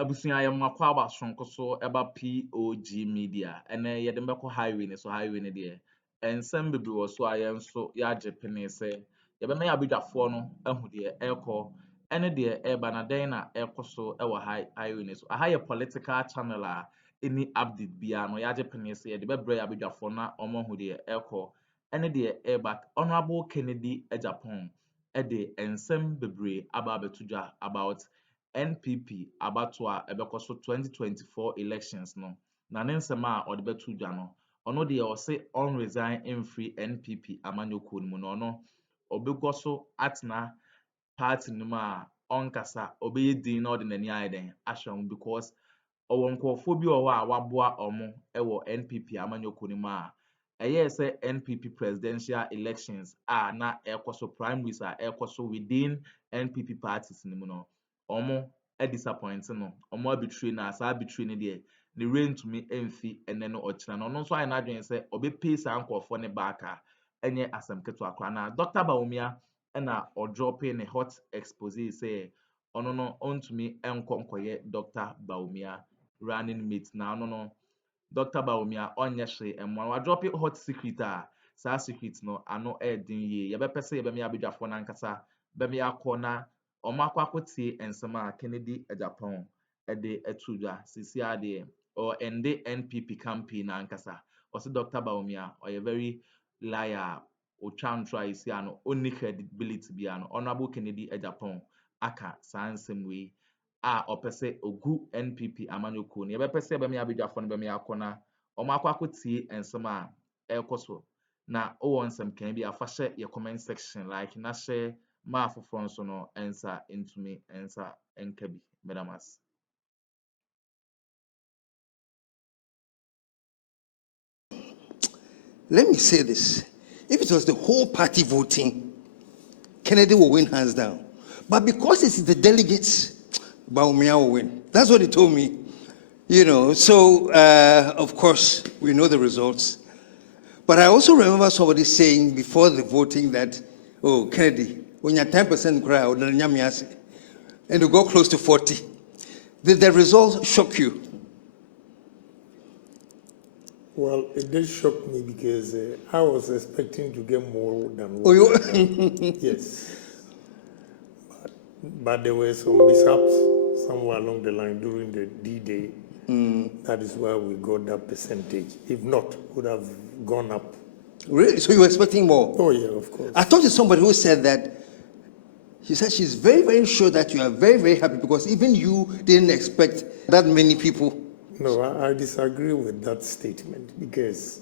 Abusia ya makwa abasonko so eba POG Media ene yede mbekọ highway ne so highway ne de ensem bebre wo so ayen so ya agepene se yebe me abedwafo no ahu de ekọ ene de eba na den na ekoso ewo highway ne so aha ye political channel a any update bia no ya agepene se yede bebre abedwafo na omo hu de ekọ ene de eba honorable Kennedy Japan de ensem bebre aba betudwa about NPP abato a ebekọ so 2024 elections no na ne nsɛm a ɔde bɛto dwa no ɔno deɛ ɔse on resign mfiri NPP amanyɔkuo no mu no ɔno ɔbɛkɔ so atena party no mu a ɔnkasa ɔbɛyɛ din na ɔde n'ani ayɛ den ahwɛ ho because ɔwɔ nkurɔfoɔ bi wɔ hɔ a waboa ɔmo wɔ NPP amanyɔkuo no mu a ɛyɛɛ sɛ NPP presidential elections a na ɛrekɔ so primaries a ɛrekɔ so within NPP parties no mu no ɔmo disappoint no ɔmo abetire na saa abetire no deɛ ne rentumi mfi ɛnɛ no ɔkyena no ɔno nso ayɛ n'adwene sɛ ɔbɛpay saa nkurɔfoɔ ne back a ɛnyɛ asɛm ketewa koraa na Dr. Bawumia ɛna ɔdrɔpe ne hot expose sɛ ɔno no ɔntumi nkɔyɛ Dr. Bawumia running mate na ɔno no Dr. Bawumia ɔnyɛ hwee mmoa wadrɔpe hot secret a saa secret no ano ɛɛden yie yɛbɛpɛ sɛ yɛbɛmɛ abedwafoɔ n'ankasa bɛmɛ akɔ na ɔmo akɔ akɔtie nsɛm a Kennedy Japan de ato dwa sisi adeɛ ɔnde NPP campaign ankasa ɔsɛ Dr. Bawumia ɔyɛ very liar otwa ntoro a esi ano onni credibility bia no Honorable Kennedy Japan aka saa nsɛm wei a ɔpɛ sɛ ogu NPP amanyɔkuo no yɛbɛpɛ sɛ yɛbɛmɛ abedwafoɔ no bɛmɛ akɔ na ɔmo akɔ akɔtie nsɛm a ɛrekɔ so na ɔwɔ nsɛm kan bi afa hyɛ yɛ comment section like na hyɛ ma foforɔ nso no ensa ntumi ensa enka bi medamas. Let me say this. If it was the whole party voting, Kennedy will win hands down. But because it's the delegates, Bawumia will win. That's what he told me. You know, so of course, we know the results. But I also remember somebody saying before the voting that, oh, Kennedy, when you're 10% crowd, and you go close to 40, did the results shock you? Well, it did shock me because I was expecting to get more than Oh, you? Yes. But there were some mishaps somewhere along the line during the D-Day. That is why we got that percentage. If not, would have gone up. Really? So you were expecting more? Oh, yeah, of course. I talked to somebody who said that, she said she's very, very sure that you are very, very happy because even you didn't expect that many people. No, I disagree with that statement because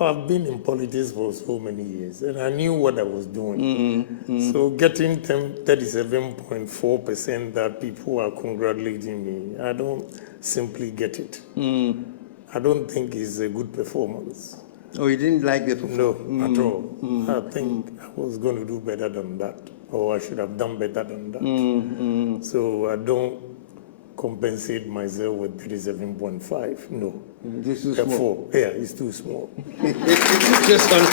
I've been in politics for so many years and I knew what I was doing. So getting 37.4% that people are congratulating me, I don't simply get it. I don't think it's a good performance. Oh, you didn't like the performance? No, at all. I think I was going to do better than that, or I should have done better than that. So I don't compensate myself with 37.5. No. This is too small. Yeah, it's too small. Just on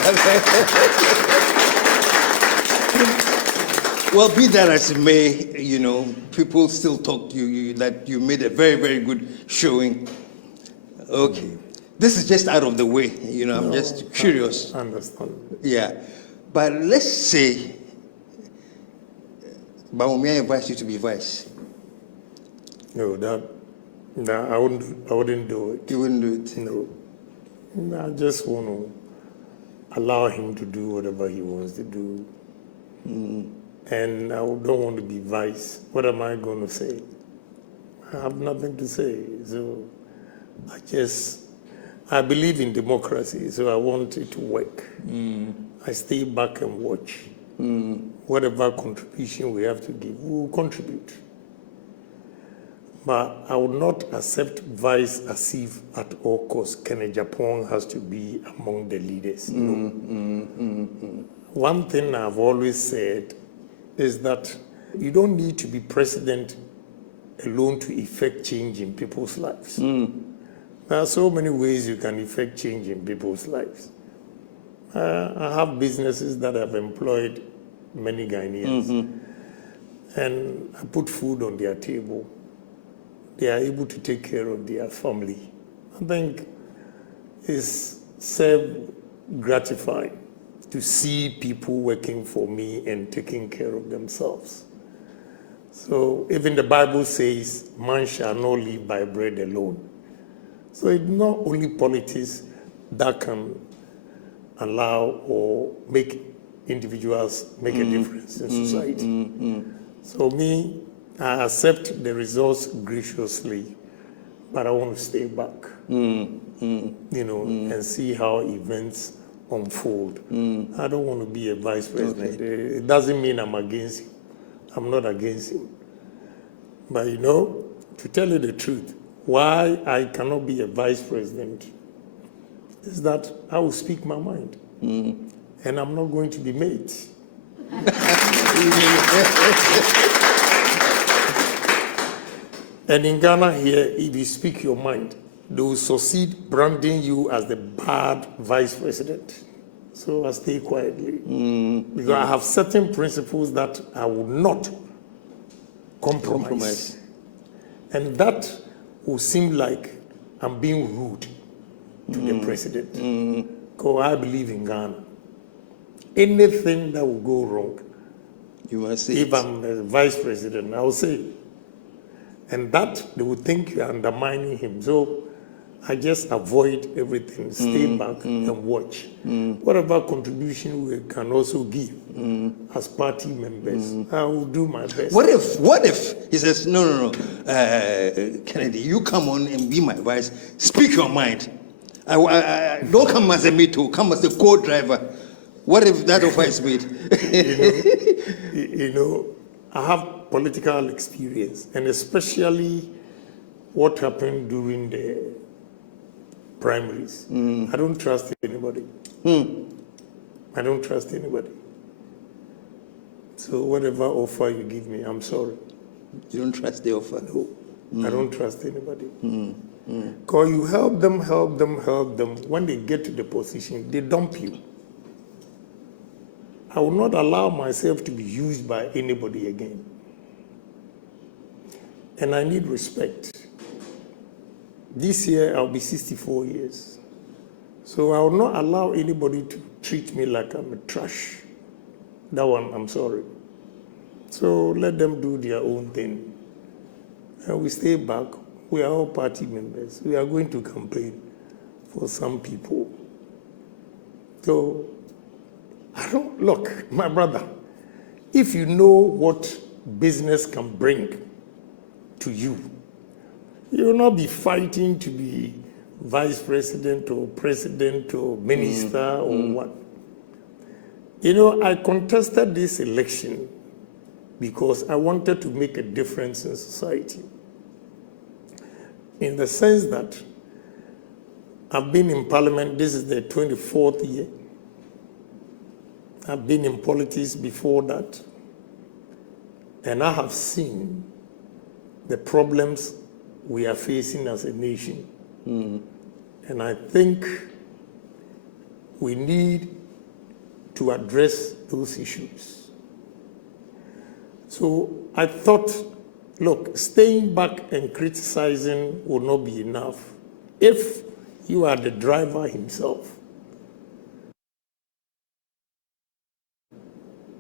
Well, be that as it may, you know, people still talk to you that you made a very, very good showing. Okay. This is just out of the way, you know, I'm just curious. I understand. Yeah. But let's say Bawumia invites you to be vice. No, I wouldn't do it. You wouldn't do it? No. I just want to allow him to do whatever he wants to do. And I don't want to be vice. What am I going to say? I have nothing to say. So I believe in democracy, so I want it to work. I stay back and watch. Whatever contribution we have to give, we will contribute. But I would not accept vice as if at all costs Kennedy Japan has to be among the leaders. No. One thing I've always said is that you don't need to be president alone to effect change in people's lives. There are so many ways you can effect change in people's lives. I have businesses that have employed many Ghanaians, and I put food on their table. they are able to take care of their family. I think it's self-gratifying to see people working for me and taking care of themselves. So even the Bible says, man shall not live by bread alone. So it's not only politics that can allow or make individuals make a difference in society. So me, I accept the results graciously, but I want to stay back, and see how events unfold. I don't want to be a vice president. Okay. It doesn't mean I'm against him. I'm not against him. But to tell you the truth, why I cannot be a vice president is that I will speak my mind. And I'm not going to be made. And in Ghana here, if you speak your mind, they will succeed branding you as the bad vice president. So I stay quietly. Because I have certain principles that I will not compromise. And that will seem like I'm being rude to the president. Because I believe in Ghana. Anything that will go wrong, You must say if it. I'm the vice president, I will say it. And that they will think you are undermining him. So I just avoid everything, stay back and watch. Whatever contribution we can also give as party members, I will do my best. What if he says, no, Kennedy, you come on and be my vice, speak your mind. I don't come as a me too, come as a co-driver. What if that offer is made? I have political experience, and especially what happened during the primaries. I don't trust anybody. I don't trust anybody. So whatever offer you give me, I'm sorry. You don't trust the offer? No, I don't trust anybody. Because you help them. When they get to the position, they dump you. I will not allow myself to be used by anybody again. And I need respect. This year, I'll be 64 years. So I will not allow anybody to treat me like I'm a trash. That one, I'm sorry. So let them do their own thing. And we stay back. We are all party members. We are going to campaign for some people. So look, my brother, if you know what business can bring to you, you will not be fighting to be vice president or president or minister or what. I contested this election because I wanted to make a difference in society. In the sense that I've been in parliament, this is the 24th year. I've been in politics before that, and I have seen the problems we are facing as a nation. And I think we need to address those issues. So I thought, look, staying back and criticizing will not be enough. If you are the driver himself,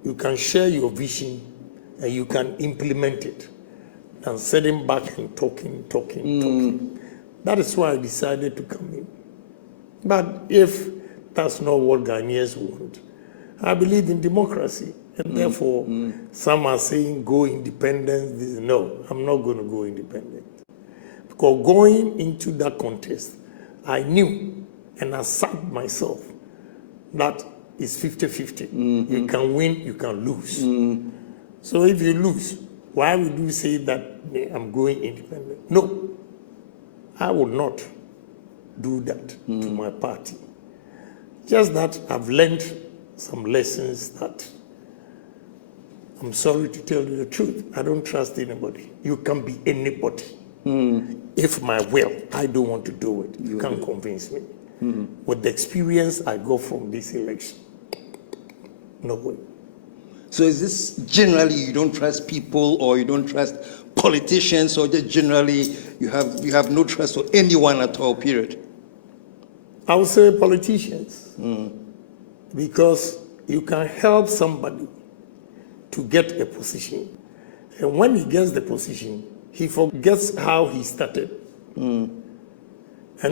you can share your vision and you can implement it than sitting back and talking. That is why I decided to come in. But if that's not what Ghanaians want, I believe in democracy. And therefore, some are saying go independent. No, I'm not going to go independent. Because going into that contest, I knew and I said myself that it's 50-50. You can win, you can lose. So if you lose, why would you say that I'm going independent? No, I will not do that to my party. Just that I've learned some lessons that I'm sorry to tell you the truth. I don't trust anybody. You can be anybody. If my will, I don't want to do it. You can't convince me. With the experience I got from this election, no way. So is this generally you don't trust people or you don't trust politicians, or just generally you have no trust for anyone at all, period? I would say politicians. Because you can help somebody to get a position. And when he gets the position, he forgets how he started. And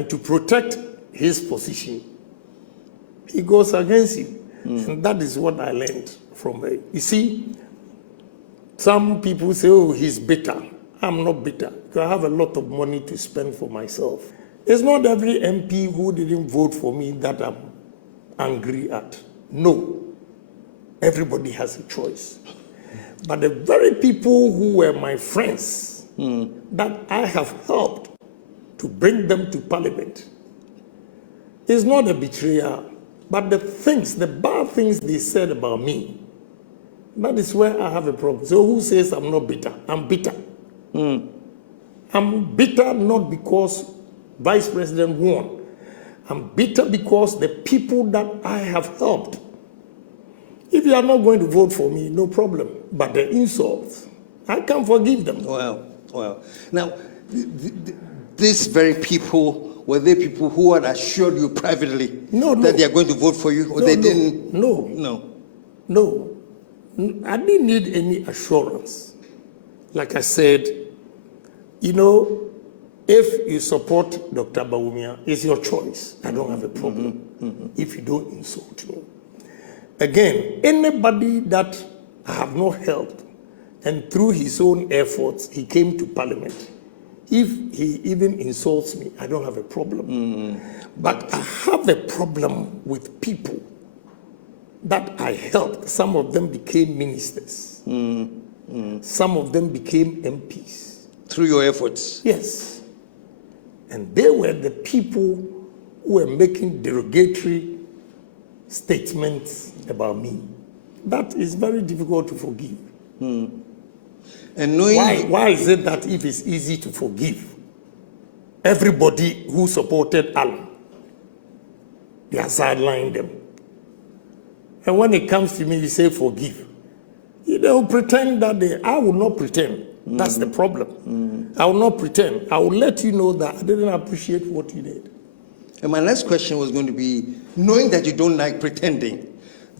to protect his position, he goes against you. And that is what I learned from her. You see, some people say, oh, he's bitter. I'm not bitter, because I have a lot of money to spend for myself. It's not every MP who didn't vote for me that I'm angry at. No. Everybody has a choice. But the very people who were my friends that I have helped to bring them to parliament, it's not a betrayal, but the bad things they said about me, that is where I have a problem. So who says I'm not bitter? I'm bitter. I'm bitter not because Vice President won. I'm bitter because the people that I have helped. If you are not going to vote for me, no problem. But the insults, I can't forgive them. Well. Now, these very people, were they people who had assured you privately that they are going to vote for you, or they didn't? No. I didn't need any assurance. Like I said, if you support Dr. Bawumia, it's your choice. I don't have a problem if you don't insult me. Again, anybody that I have not helped, and through his own efforts, he came to parliament, if he even insults me, I don't have a problem. But I have a problem with people that I helped. Some of them became ministers. Some of them became MPs. Through your efforts? Yes. And they were the people who were making derogatory statements about me. That is very difficult to forgive. And knowing Why is it that if it's easy to forgive, everybody who supported Alan, they are sidelined them? And when it comes to me, you say forgive. They will pretend that I will not pretend. That's the problem. I will not pretend. I will let you know that I didn't appreciate what you did. And my next question was going to be, knowing that you don't like pretending,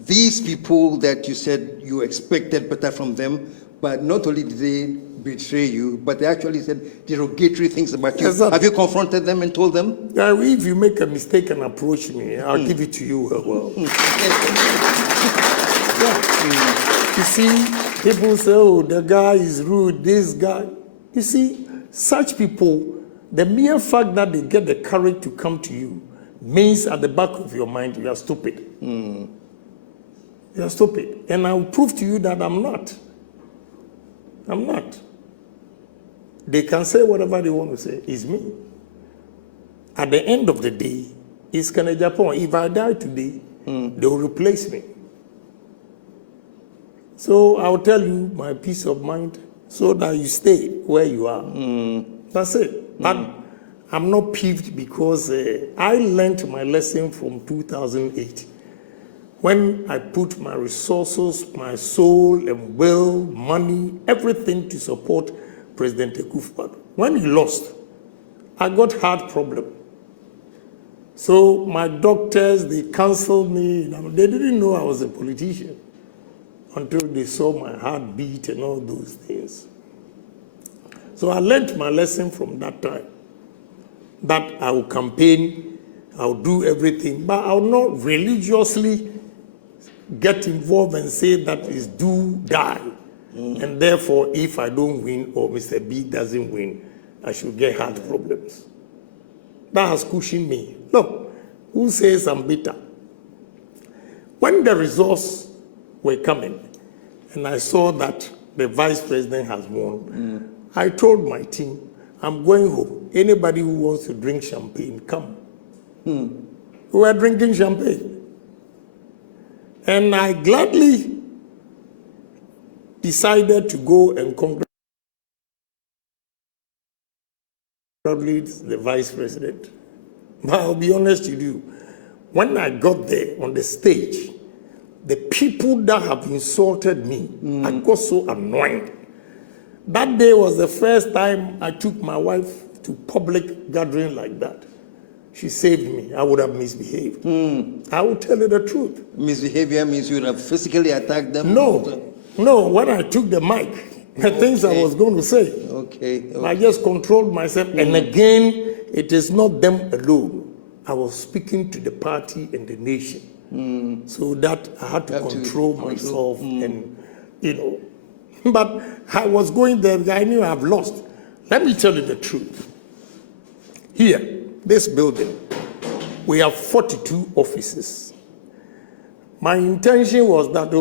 these people that you said you expected better from them, but not only did they betray you, but they actually said derogatory things about you. Exactly. Have you confronted them and told them? If you make a mistake and approach me, I'll give it to you as well. You see, people say, oh, the guy is rude, this guy. You see, such people, the mere fact that they get the courage to come to you means at the back of your mind, you are stupid. You are stupid. And I will prove to you that I'm not. I'm not. They can say whatever they want to say. It's me. At the end of the day, it's Kenya Japan. If I die today, they will replace me. So I'll tell you my peace of mind so that you stay where you are. That's it. But I'm not peeved because I learned my lesson from 2008. When I put my resources, my soul and will, money, everything to support President Akufo-Addo. When he lost, I got heart problem. So my doctors, they counseled me. They didn't know I was a politician until they saw my heartbeat and all those things. So I learned my lesson from that time, that I will campaign, I'll do everything, but I'll not religiously get involved and say that is do, die. And therefore, if I don't win or Mr. B doesn't win, I should get heart problems. That has cushioned me. Look, who says I'm bitter? When the results were coming, and I saw that the vice president has won, I told my team, I'm going home. Anybody who wants to drink champagne, come. We were drinking champagne. And I gladly decided to go and congratulate the vice president. But I'll be honest with you, when I got there on the stage, the people that have insulted me, I got so annoyed. That day was the first time I took my wife to public gathering like that. She saved me. I would have misbehaved. I will tell you the truth. Misbehavior means you would have physically attacked them? No, when I took the mic, the things I was going to say, Okay. I just controlled myself. And again, it is not them alone. I was speaking to the party and the nation. So that I had to control myself and, But I was going there, I knew I've lost. Let me tell you the truth. Here, this building, we have 42 offices. My intention was that,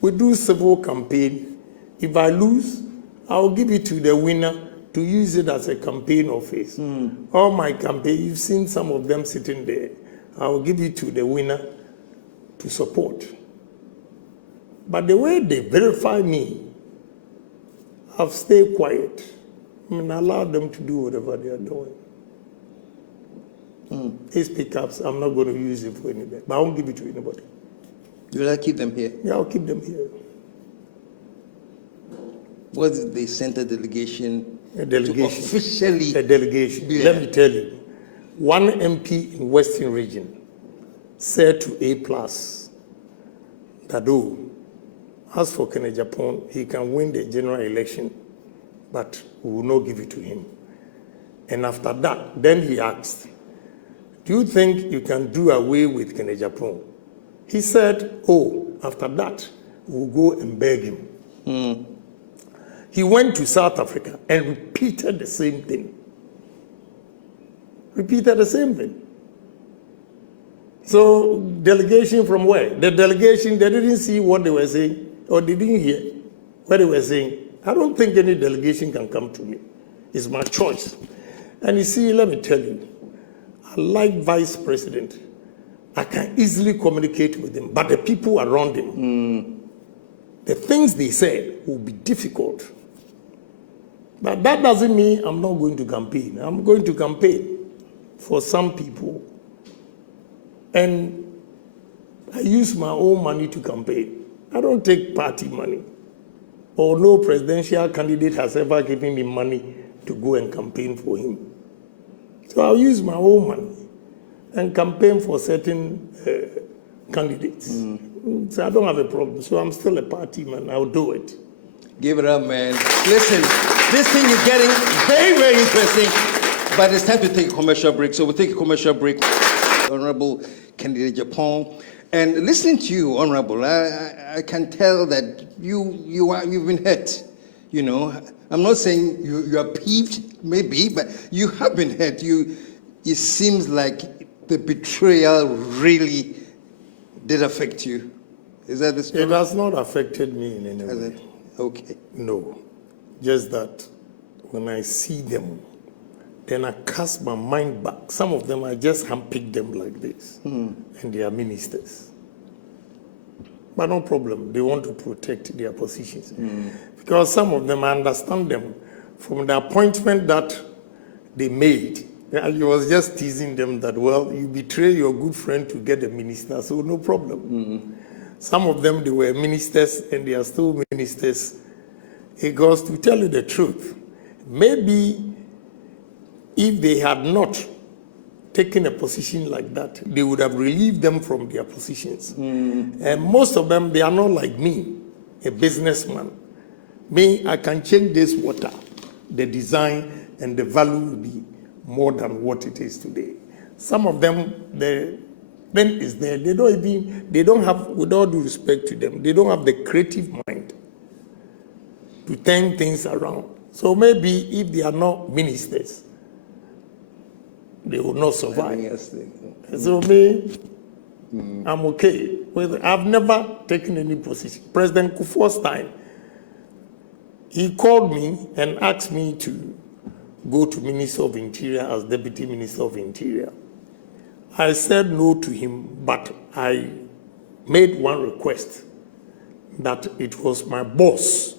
we do civil campaign. If I lose, I'll give it to the winner to use it as a campaign office. All my campaign, you've seen some of them sitting there. I'll give it to the winner to support. But the way they verify me, I've stayed quiet. Allow them to do whatever they are doing. These pickups, I'm not going to use it for anybody, but I won't give it to anybody. Will I keep them here? Yeah, I'll keep them here. What did they send a delegation? A delegation. To officially. A delegation. Yeah. Let me tell you, one MP in Western Region said to A+ that, as for Kenneth Japan, he can win the general election, but we will not give it to him. And after that, then he asked, do you think you can do away with Kenneth Japan? He said, after that, we'll go and beg him. He went to South Africa and repeated the same thing. So, delegation from where? The delegation, they didn't see what they were saying, or they didn't hear what they were saying. I don't think any delegation can come to me. It's my choice. And you see, let me tell you, I like Vice President. I can easily communicate with him, but the people around him, the things they say will be difficult. But that doesn't mean I'm not going to campaign. I'm going to campaign for some people. And I use my own money to campaign. I don't take party money. Or no presidential candidate has ever given me money to go and campaign for him. So I'll use my own money and campaign for certain candidates. So I don't have a problem. So I'm still a party man. I'll do it. Give it up, man. Listen, this thing is getting very, very interesting, but it's time to take a commercial break. So we'll take a commercial break. Honorable Candidate Japan. And listening to you, Honorable, I can tell that you've been hurt. I'm not saying you are peeved, maybe, but you have been hurt. It seems like the betrayal really did affect you. Is that the story? It has not affected me in any way. Okay. No. Just that when I see them, then I cast my mind back. Some of them, I just handpick them like this. And they are ministers. But no problem. They want to protect their positions. Because some of them, I understand them from the appointment that they made. I was just teasing them that, well, you betray your good friend to get a minister, so no problem. Some of them, they were ministers and they are still ministers. Because to tell you the truth, maybe if they had not taken a position like that, they would have relieved them from their positions. And most of them, they are not like me, a businessman. Me, I can change this water. The design and the value will be more than what it is today. Some of them, then is there. They don't have, with all due respect to them, they don't have the creative mind to turn things around. So maybe if they are not ministers, they will not survive. So me, I'm okay. I've never taken any position. President Kufuor's time, he called me and asked me to go to Minister of Interior as Deputy Minister of Interior. I said no to him, but I made one request that it was my boss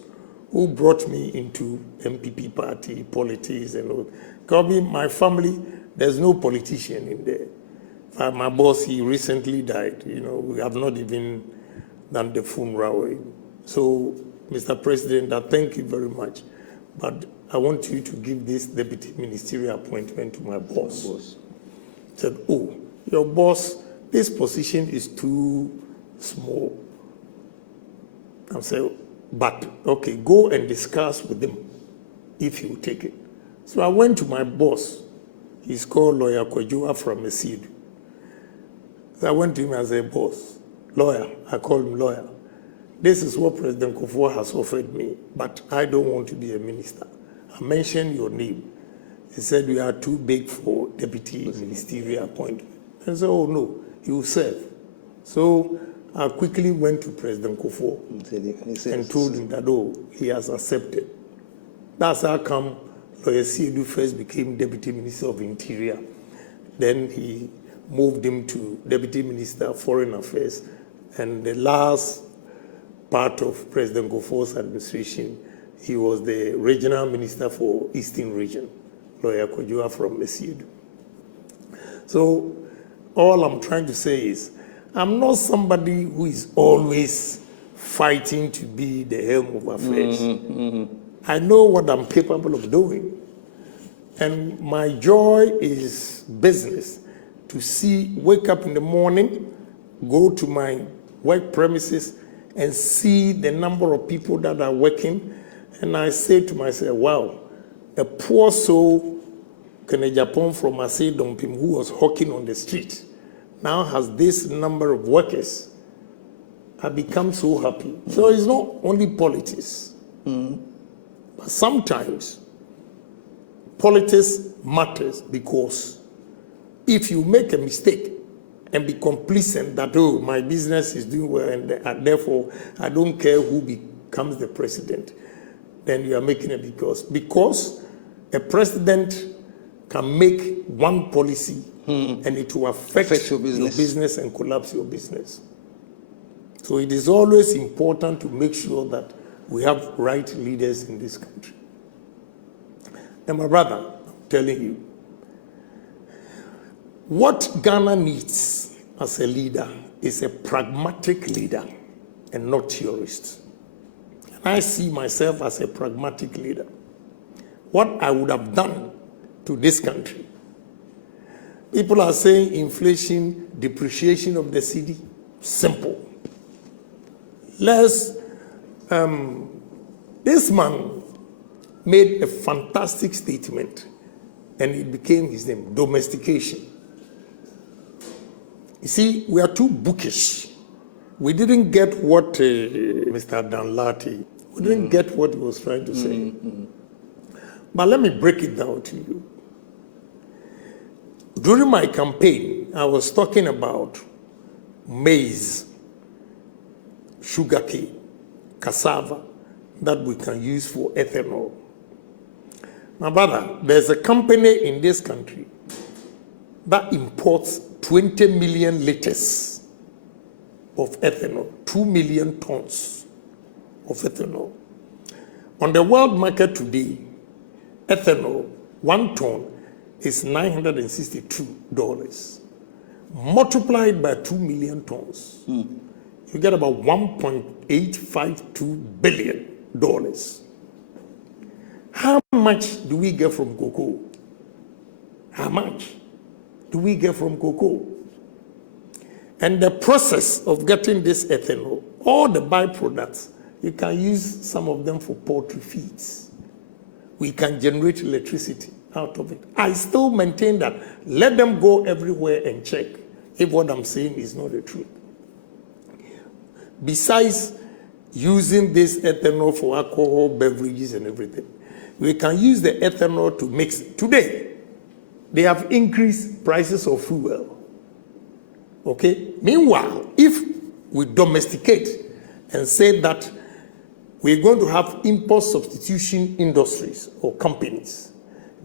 who brought me into MPP party, politics and all. Because my family, there's no politician in there. My boss, he recently died. We have not even than the funeral. So, Mr. President, I thank you very much. But I want you to give this deputy ministerial appointment to my boss. Said, oh, your boss, this position is too small. I said, but okay, go and discuss with him if he will take it. So I went to my boss. He's called Lawyer Kojua from Shǔt. So I went to him and said, boss, lawyer, I called him lawyer. This is what President Kufuor has offered me, but I don't want to be a minister. I mentioned your name. He said, you are too big for deputy ministerial appointment. I said, oh no, he will serve. So I quickly went to President Kufuor and told him that, oh, he has accepted. That's how come Lawyer Shǔt first became Deputy Minister of Interior. Then he moved him to Deputy Minister of Foreign Affairs. And the last part of President Kufuor's administration, he was the Regional Minister for Eastern Region, Lawyer Kojua from Shǔt. So all I'm trying to say is, I'm not somebody who is always fighting to be the helm of affairs. I know what I'm capable of doing. And my joy is business. To wake up in the morning, go to my work premises, and see the number of people that are working. And I say to myself, wow, a poor soul, Kenejapon from Addo&Turn, who was hawking on the street, now has this number of workers. I become so happy. So it's not only politics. But sometimes politics matters because if you make a mistake and be complacent that, oh, my business is doing well and therefore I don't care who becomes the president, then you are making it because a president can make one policy and it will affect your business and collapse your business. So it is always important to make sure that we have right leaders in this country. And my brother, I'm telling you, what Ghana needs as a leader is a pragmatic leader and not theorist. And I see myself as a pragmatic leader. What I would have done to this country. People are saying inflation, depreciation of the cedi. Simple. This man made a fantastic statement and it became his name, domestication. You see, we are too bookish. We didn't get what Mr. Danlati, we didn't get what he was trying to say. But let me break it down to you. During my campaign, I was talking about maize, sugarcane, cassava that we can use for ethanol. My brother, there's a company in this country that imports 20 million liters of ethanol, 2 million tons of ethanol. On the world market today, ethanol, 1 ton, is $962. Multiplied by 2 million tons, you get about $1.852 billion. How much do we get from cocoa? How much do we get from cocoa? And the process of getting this ethanol, all the byproducts, you can use some of them for poultry feeds. We can generate electricity out of it. I still maintain that. Let them go everywhere and check if what I'm saying is not the truth. Besides using this ethanol for alcohol, beverages, and everything, we can use the ethanol to mix. Today, they have increased prices of fuel. Okay? Meanwhile, if we domesticate and say that we're going to have import substitution industries or companies,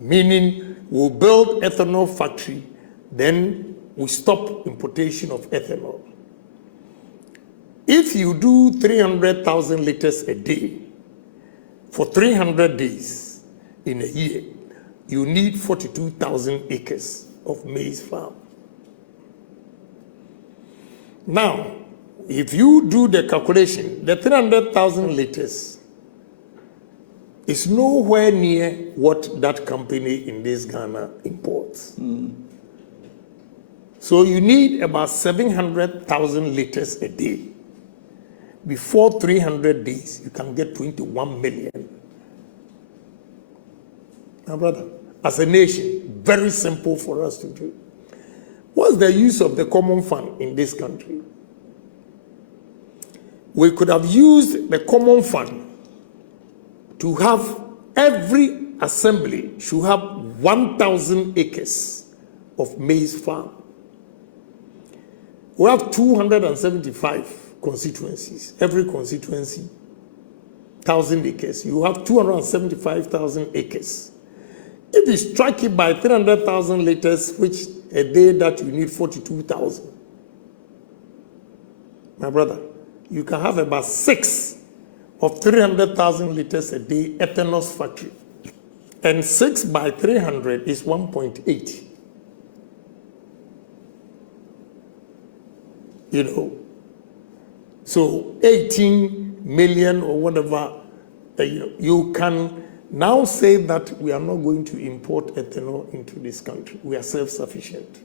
meaning we'll build ethanol factory, then we stop importation of ethanol. If you do 300,000 liters a day for 300 days in a year, you need 42,000 acres of maize farm. Now, if you do the calculation, the 300,000 liters is nowhere near what that company in this Ghana imports. So you need about 700,000 liters a day. Before 300 days, you can get 21 million. Now, brother, as a nation, very simple for us to do. What's the use of the common fund in this country? We could have used the common fund to have every assembly should have 1,000 acres of maize farm. We have 275 constituencies. Every constituency, 1,000 acres. You have 275,000 acres. If you strike it by 300,000 liters, which a day that you need 42,000, my brother, you can have about 6 of 300,000 liters a day ethanol factory. And 6 by 300 is 1.8. You know, so 18 million or whatever, you can now say that we are not going to import ethanol into this country. We are self-sufficient.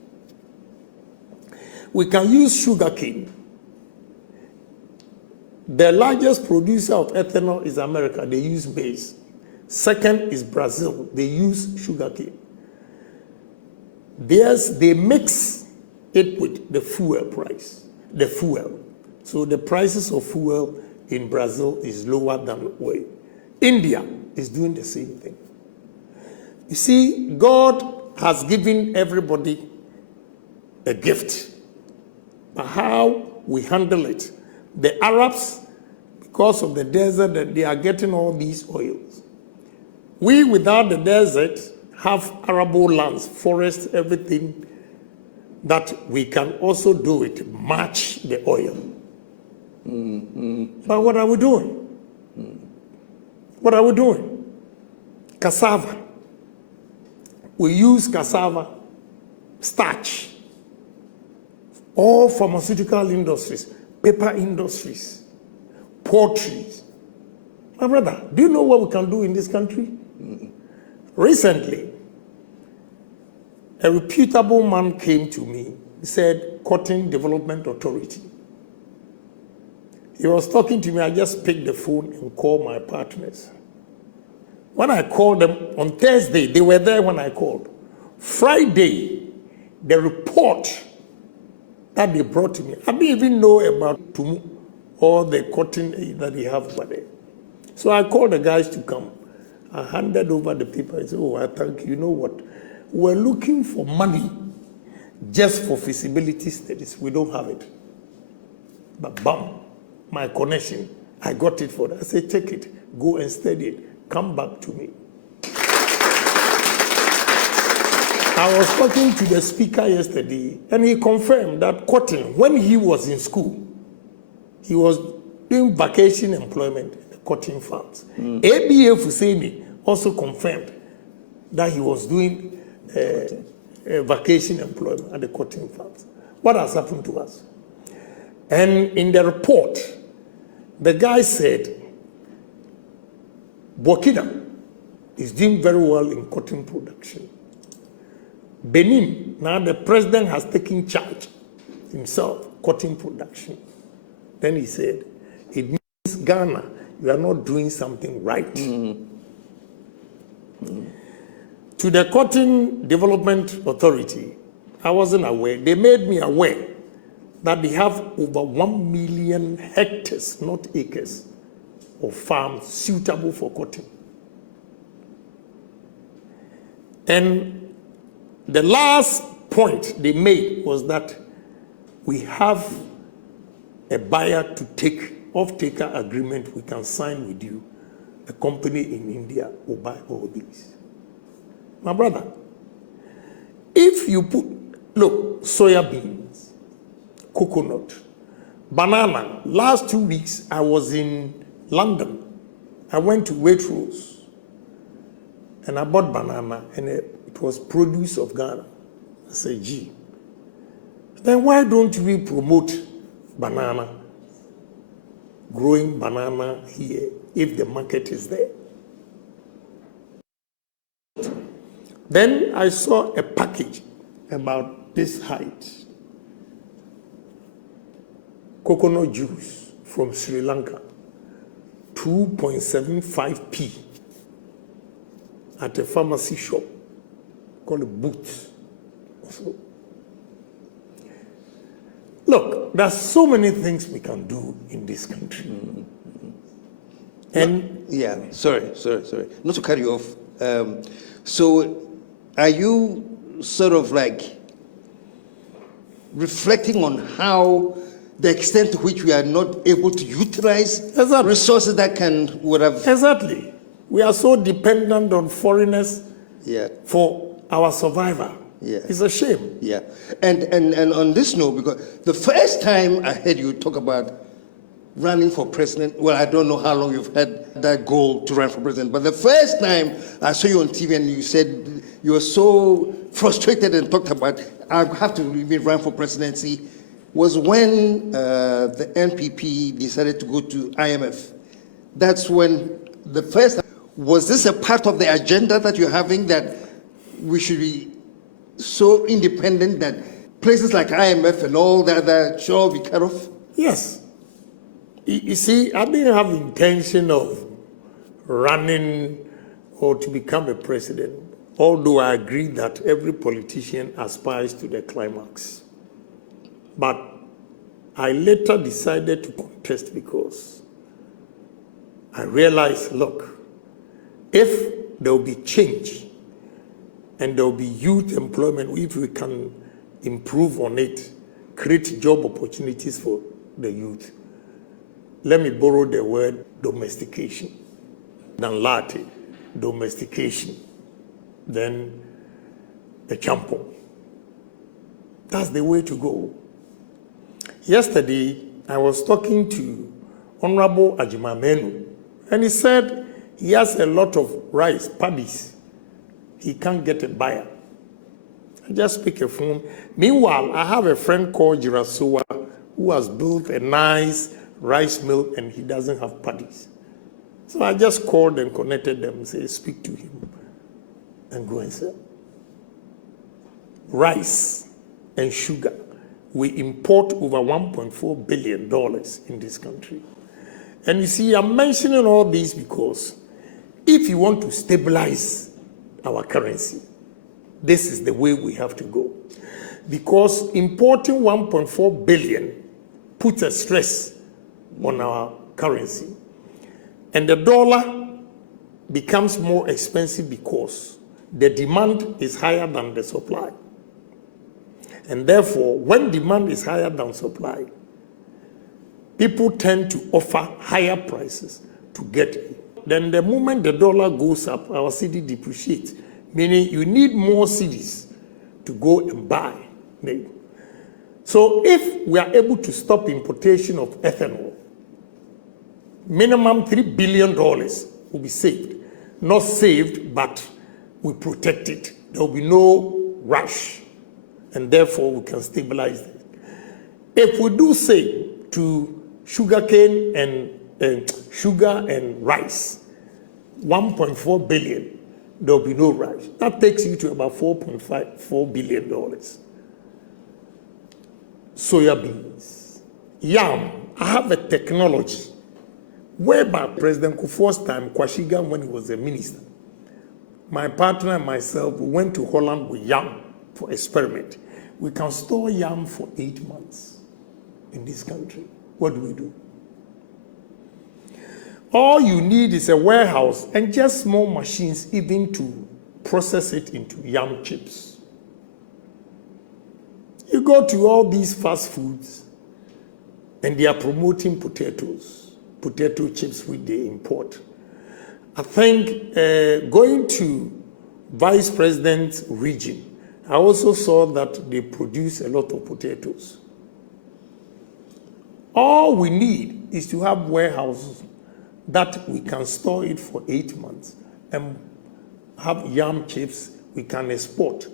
We can use sugarcane. The largest producer of ethanol is America. They use maize. Second is Brazil. They use sugarcane. They mix it with the fuel price. The fuel. So the prices of fuel in Brazil is lower than oil. India is doing the same thing. You see, God has given everybody a gift. But how we handle it, the Arabs, because of the desert, they are getting all these oils. We, without the desert, have arable lands, forests, everything that we can also do it, match the oil. But what are we doing? What are we doing? Cassava. We use cassava, starch, all pharmaceutical industries, paper industries, poultry. My brother, do you know what we can do in this country? Recently, a reputable man came to me. He said, Cotton Development Authority. He was talking to me. I just picked the phone and called my partners. When I called them on Thursday, they were there when I called. Friday, the report that they brought to me, I didn't even know about Tumu or the cotton that they have over there. So I called the guys to come. I handed over the paper. I said, oh, I thank you. You know what? We're looking for money just for feasibility studies. We don't have it. But bam, my connection, I got it for that. I said, take it, go and study it, come back to me. I was talking to the speaker yesterday, and he confirmed that Cotton, when he was in school, he was doing vacation employment in the cotton farms. ABA Fuseni also confirmed that he was doing vacation employment at the cotton farms. What has happened to us? And in the report, the guy said, Burkina is doing very well in cotton production. Benin, now the president has taken charge himself, cotton production. Then he said, it means Ghana, you are not doing something right. To the Cotton Development Authority, I wasn't aware. They made me aware that they have over 1 million hectares, not acres, of farms suitable for cotton. And the last point they made was that we have a buyer to take off-taker agreement we can sign with you. A company in India will buy all these. My brother, if you put, look, soya beans, coconut, banana. Last 2 weeks, I was in London. I went to Waitrose, and I bought banana, and it was produce of Ghana. I said, gee, then why don't we promote banana growing banana here if the market is there. Then I saw a package about this height. Coconut juice from Sri Lanka, 2.75p at a pharmacy shop called a Boots. Look, there's so many things we can do in this country. And yeah, sorry. Not to cut you off. So are you sort of like reflecting on how the extent to which we are not able to utilize resources that would have... Exactly. We are so dependent on foreigners for our survival. Yeah. It's a shame. Yeah. And on this note, because the first time I heard you talk about running for president, well, I don't know how long you've had that goal to run for president, but the first time I saw you on TV and you said you were so frustrated and talked about, I have to even run for presidency, was when the NPP decided to go to IMF. That's when the first... Was this a part of the agenda that you're having, that we should be so independent that places like IMF and all that should all be cut off? Yes. You see, I didn't have intention of running or to become a president, although I agree that every politician aspires to the climax. But I later decided to contest because I realized, look, if there will be change and there will be youth employment, if we can improve on it, create job opportunities for the youth. Let me borrow the word domestication. Then latte, domestication. Then the champo. That's the way to go. Yesterday, I was talking to Honorable Ajimamenu, and he said he has a lot of rice, paddies. He can't get a buyer. I just pick a phone. Meanwhile, I have a friend called Jirasowa who has built a nice rice mill and he doesn't have paddies. So I just called and connected them and said, speak to him and go and sell. Rice and sugar. We import over $1.4 billion in this country. And you see, I'm mentioning all these because if you want to stabilize our currency, this is the way we have to go. Because importing 1.4 billion puts a stress on our currency. And the dollar becomes more expensive because the demand is higher than the supply. And therefore, when demand is higher than supply, people tend to offer higher prices to get it. Then the moment the dollar goes up, our cedi depreciates, meaning you need more cedis to go and buy. So if we are able to stop importation of ethanol, minimum $3 billion will be saved. Not saved, but we protect it. There will be no rush, and therefore we can stabilize it. If we do say to sugarcane and sugar and rice, 1.4 billion, there will be no rush. That takes you to about $4.4 billion. Soya beans, yam. I have a technology whereby President Kufuor's time, Kwashiga, when he was a minister, my partner and myself, we went to Holland with yam for experiment. We can store yam for 8 months in this country. What do we do? All you need is a warehouse and just small machines even to process it into yam chips. You go to all these fast foods and they are promoting potatoes, potato chips which they import. I think going to Vice President's region, I also saw that they produce a lot of potatoes. All we need is to have warehouses that we can store it for 8 months and have yam chips we can export.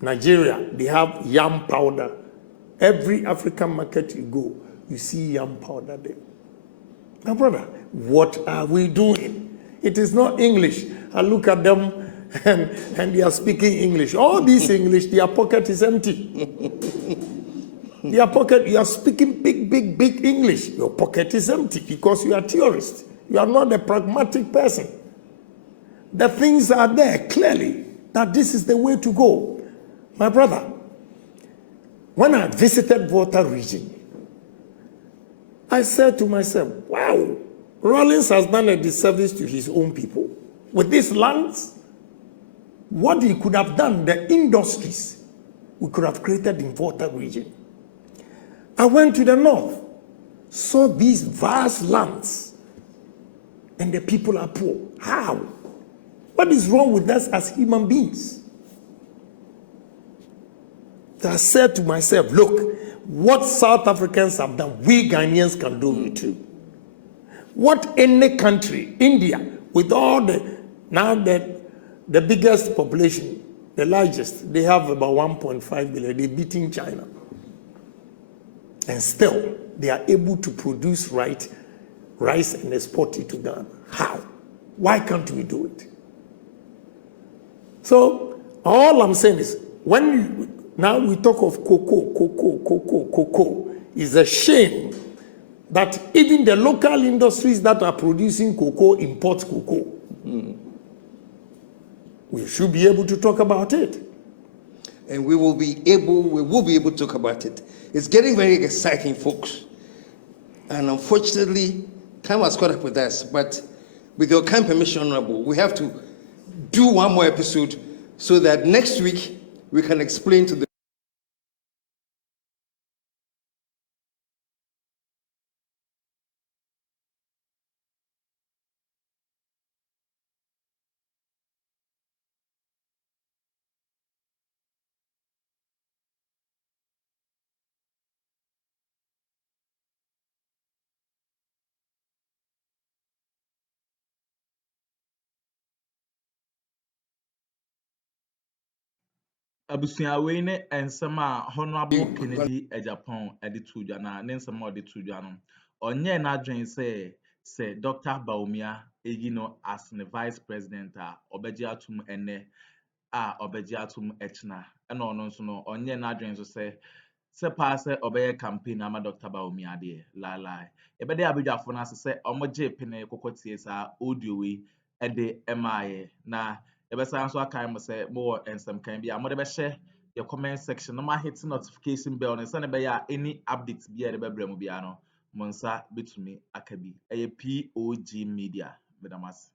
Nigeria, they have yam powder. Every African market you go, you see yam powder there. My brother, what are we doing? It is not English. I look at them and they are speaking English. All this English, their pocket is empty. Their pocket, you are speaking big English. Your pocket is empty because you are a tourist. You are not a pragmatic person. The things are there clearly that this is the way to go. My brother, when I visited Volta region, I said to myself, wow, Rawlings has done a disservice to his own people. With these lands, what he could have done, the industries we could have created in Volta region. I went to the north, saw these vast lands, and the people are poor. How? What is wrong with us as human beings? I said to myself, look, what South Africans have done, we Ghanaians can do it too. What any country, India, with all the biggest population, the largest, they have about 1.5 billion, they're beating China. And still, they are able to produce rice and export it to Ghana. How? Why can't we do it? So, all I'm saying is, now we talk of cocoa, it's a shame that even the local industries that are producing cocoa import cocoa. We should be able to talk about it. And we will be able to talk about it. It's getting very exciting, folks. And unfortunately, time has caught up with us. But with your kind permission, Honorable, we have to do one more episode so that next week we can explain to the abusuawe ne ensem a Honorable Kennedy Japan ede to dwa na ne ensem a ode to dwa no onye na adwen se Dr. Bawumia no as the vice president a obeji atum ene a obeji atum echna ena ono nso no onye na adwen so se pass obeye campaign ama Dr. Bawumia de la ebede abedwafo na se omoje pene kokotie sa audio we ede emaye na ebesa nso akan mo se mo ensem kan bia mo de be share your comment section no ma hit notification bell no se ne be ya any updates bia de be brem bia no mo nsa betumi akabi eye POG Media bedamas